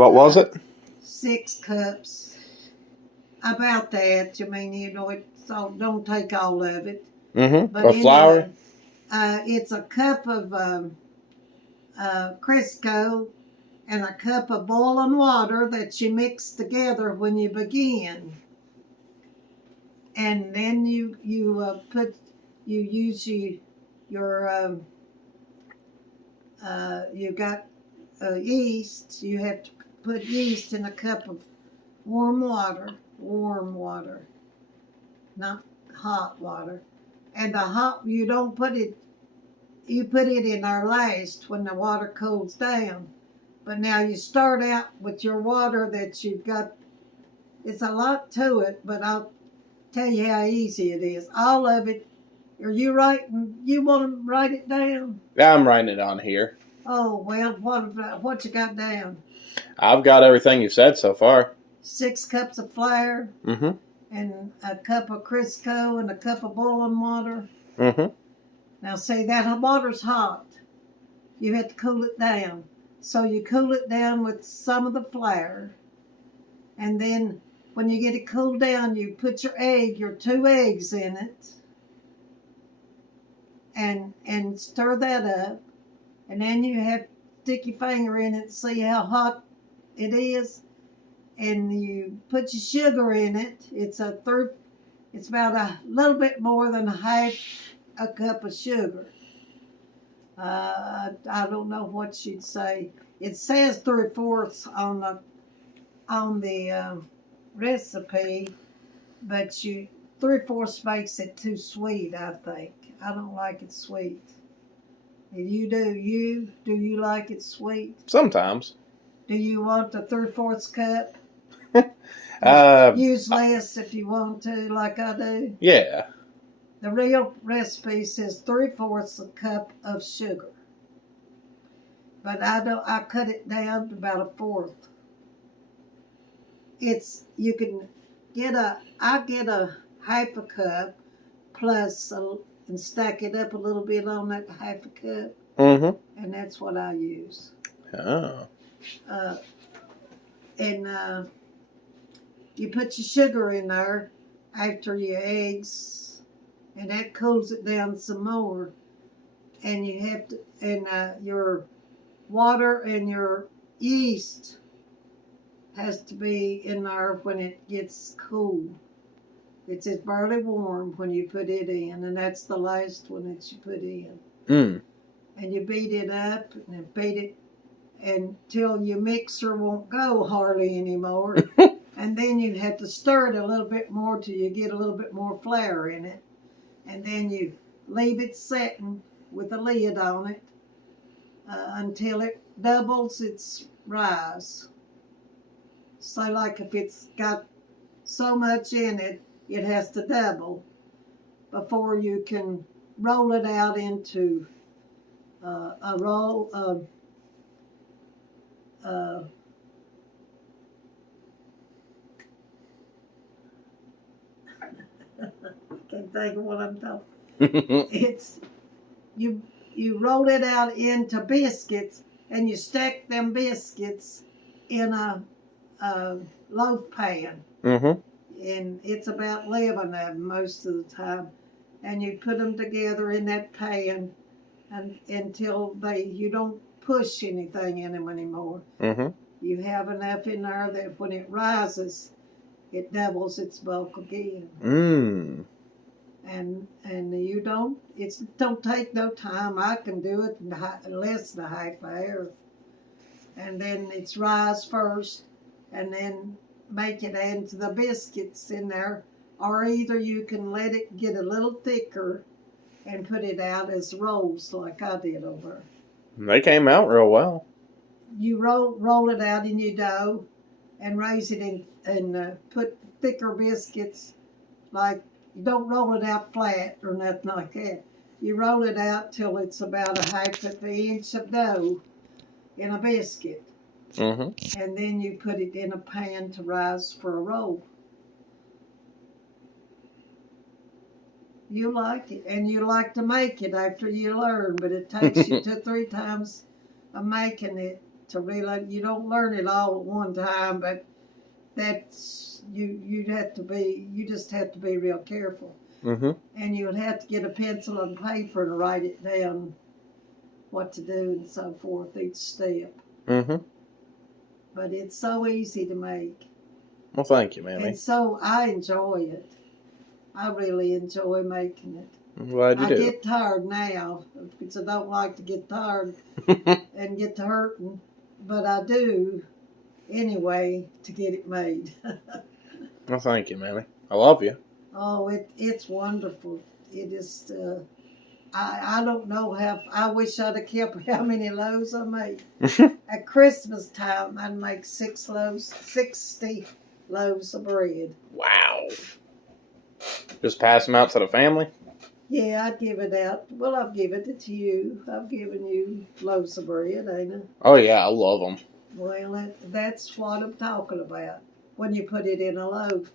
What was it? 6 cups. About that. I mean, so don't take all of it. Mm-hmm. But Of flour? It's a cup of Crisco and a cup of boiling water that you mix together when you begin. And then you use your you got yeast. You have to put yeast in a cup of warm water, not hot water. And you don't put it, you put it in there last when the water cools down. But now you start out with your water that you've got. It's a lot to it, but I'll tell you how easy it is. All of it. Are you writing? You want to write it down? Yeah, I'm writing it on here. Oh, well, what you got down? I've got everything you've said so far. 6 cups of flour. Mm-hmm. And a cup of Crisco and a cup of boiling water. Mm-hmm. Now, see, that water's hot. You have to cool it down. So you cool it down with some of the flour. And then when you get it cooled down, you put your 2 eggs in it. And stir that up. And then you have to stick your finger in it to see how hot it is. And you put your sugar in it. It's about a little bit more than half a cup of sugar. I don't know what she'd say. It says 3/4 on the recipe, but 3/4 makes it too sweet. I think I don't like it sweet. You do? Do you like it sweet? Sometimes. Do you want the 3/4 cup? Use less if you want to, like I do. Yeah. The real recipe says 3/4 a cup of sugar, but I cut it down to about 1/4. You can I get a half a cup plus and stack it up a little bit on that half a cup. Mm-hmm. And that's what I use. Oh. And you put your sugar in there after your eggs, and that cools it down some more. And you have to, and your water and your yeast has to be in there when it gets cool. It's barely warm when you put it in, and that's the last one that you put in. Mm. And you beat it up and beat it until your mixer won't go hardly anymore. And then you have to stir it a little bit more till you get a little bit more flour in it. And then you leave it setting with a lid on it until it doubles its rise. So like if it's got so much in it, it has to double before you can roll it out into a roll of can't think of what I'm talking. It's you roll it out into biscuits, and you stack them biscuits in a loaf pan. Mm-hmm. And it's about 11 of them most of the time. And you put them together in that pan until you don't push anything in them anymore. Mm-hmm. You have enough in there that when it rises, it doubles its bulk again. Mm. And you don't take no time. I can do it in less than a half hour. And then it's rise first, and then make it into the biscuits in there. Or either you can let it get a little thicker and put it out as rolls like I did over. They came out real well. You roll it out in your dough and raise it in and put thicker biscuits. Like, you don't roll it out flat or nothing like that. You roll it out till it's about a half of an inch of dough in a biscuit. Mm-hmm. And then you put it in a pan to rise for a roll. You like it, and you like to make it after you learn, but it takes you 2 or 3 times of making it to really, you don't learn it all at one time, but that's, you just have to be real careful. Mm-hmm. And you would have to get a pencil and paper and write it down what to do and so forth, each step. Mm-hmm. But it's so easy to make. Well, thank you, Mammy. And so I enjoy it. I really enjoy making it. I'm glad you I do. get tired now because I don't like to get tired and get to hurting, but I do anyway to get it made. Well, thank you, Mammy. I love you. Oh, it's wonderful. It is. I don't know how. I wish I'd have kept how many loaves I made. At Christmas time, I'd make 60 loaves of bread. Wow. Just pass them out to the family? Yeah, I'd give it out. Well, I've given it to you. I've given you loaves of bread, ain't I? Oh, yeah, I love them. Well, that's what I'm talking about when you put it in a loaf.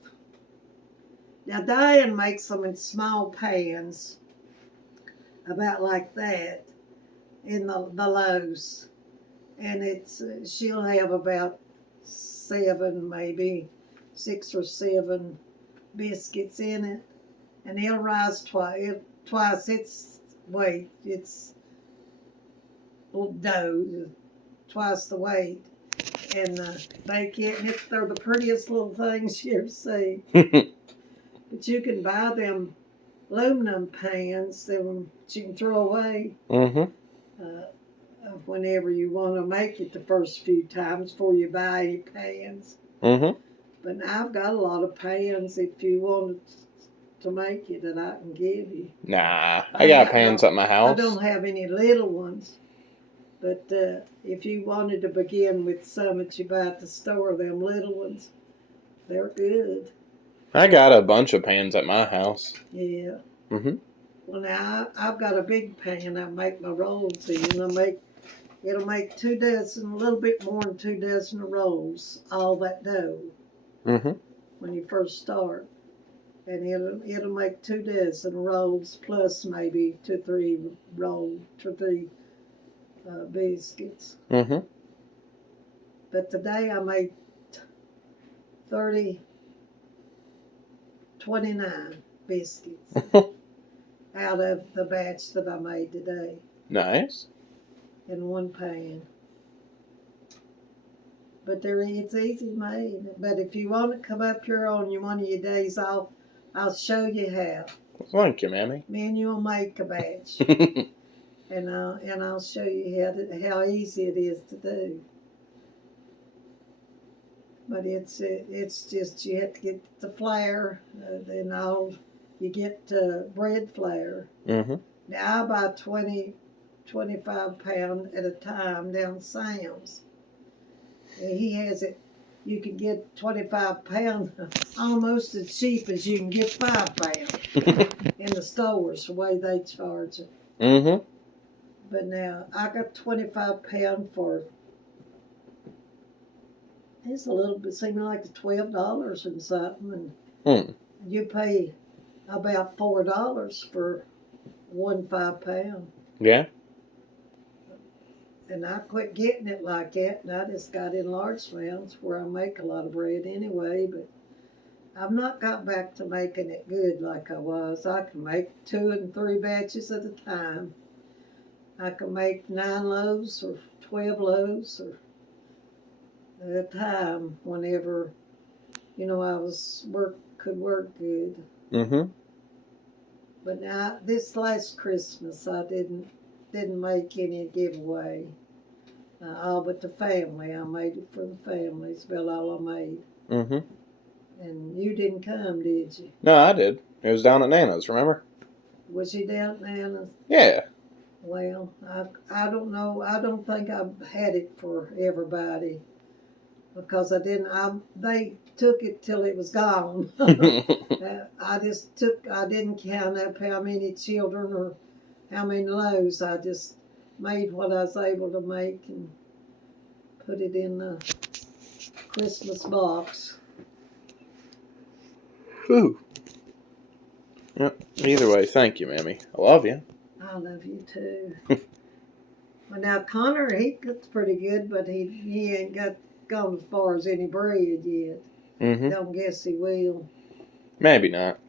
Now, Diane makes them in small pans, about like that, in the loaves. And she'll have about 7, maybe 6 or 7 biscuits in it. And it'll rise twice its weight. It's dough, twice the weight. And bake it, and they're the prettiest little things you ever see. But you can buy them aluminum pans that you can throw away whenever you want to make it the first few times before you buy any pans. But now I've got a lot of pans if you wanted to make it that I can give you. Nah, I got pans at my house. I don't have any little ones. But if you wanted to begin with some that you buy at the store, them little ones, they're good. I got a bunch of pans at my house. Yeah. Mm-hmm. Well, now I've got a big pan I make my rolls in. It'll make 2 dozen, a little bit more than 2 dozen of rolls, all that dough. When you first start. And it'll make 2 dozen rolls plus maybe 2 or 3 biscuits. But today I made 29 biscuits out of the batch that I made today. Nice. In one pan. But it's easy made. But if you want to come up here on one of your days, I'll show you how. Thank you, Mammy. Me and you'll make a batch. And I'll show you how easy it is to do. But it's just you have to get the flour, then you get bread flour. Now I buy 25 pound at a time down Sam's. And he has it. You can get 25 pound almost as cheap as you can get 5 pound in the stores, the way they charge it. But now I got 25 pound for, it's a little bit seeming like $12 and something, and you pay about $4 for 1 5 pound. Yeah. And I quit getting it like that, and I just got in large amounts where I make a lot of bread anyway, but I've not got back to making it good like I was. I can make 2 and 3 batches at a time. I can make 9 loaves or 12 loaves or at a time whenever, I could work good. But now, this last Christmas, I didn't make any giveaway. All but the family. I made it for the family. It's about all I made. And you didn't come, did you? No, I did. It was down at Nana's, remember? Was you down at Nana's? Yeah. Well, I don't know. I don't think I had it for everybody because I didn't. They took it till it was gone. I didn't count up how many children or how many loaves. I just made what I was able to make and put it in the Christmas box. Whew. Yep. Either way, thank you, Mammy. I love you. I love you too. Well, now Connor, he cooks pretty good, but he ain't gone as far as any bread yet. Mm-hmm. Don't guess he will. Maybe not.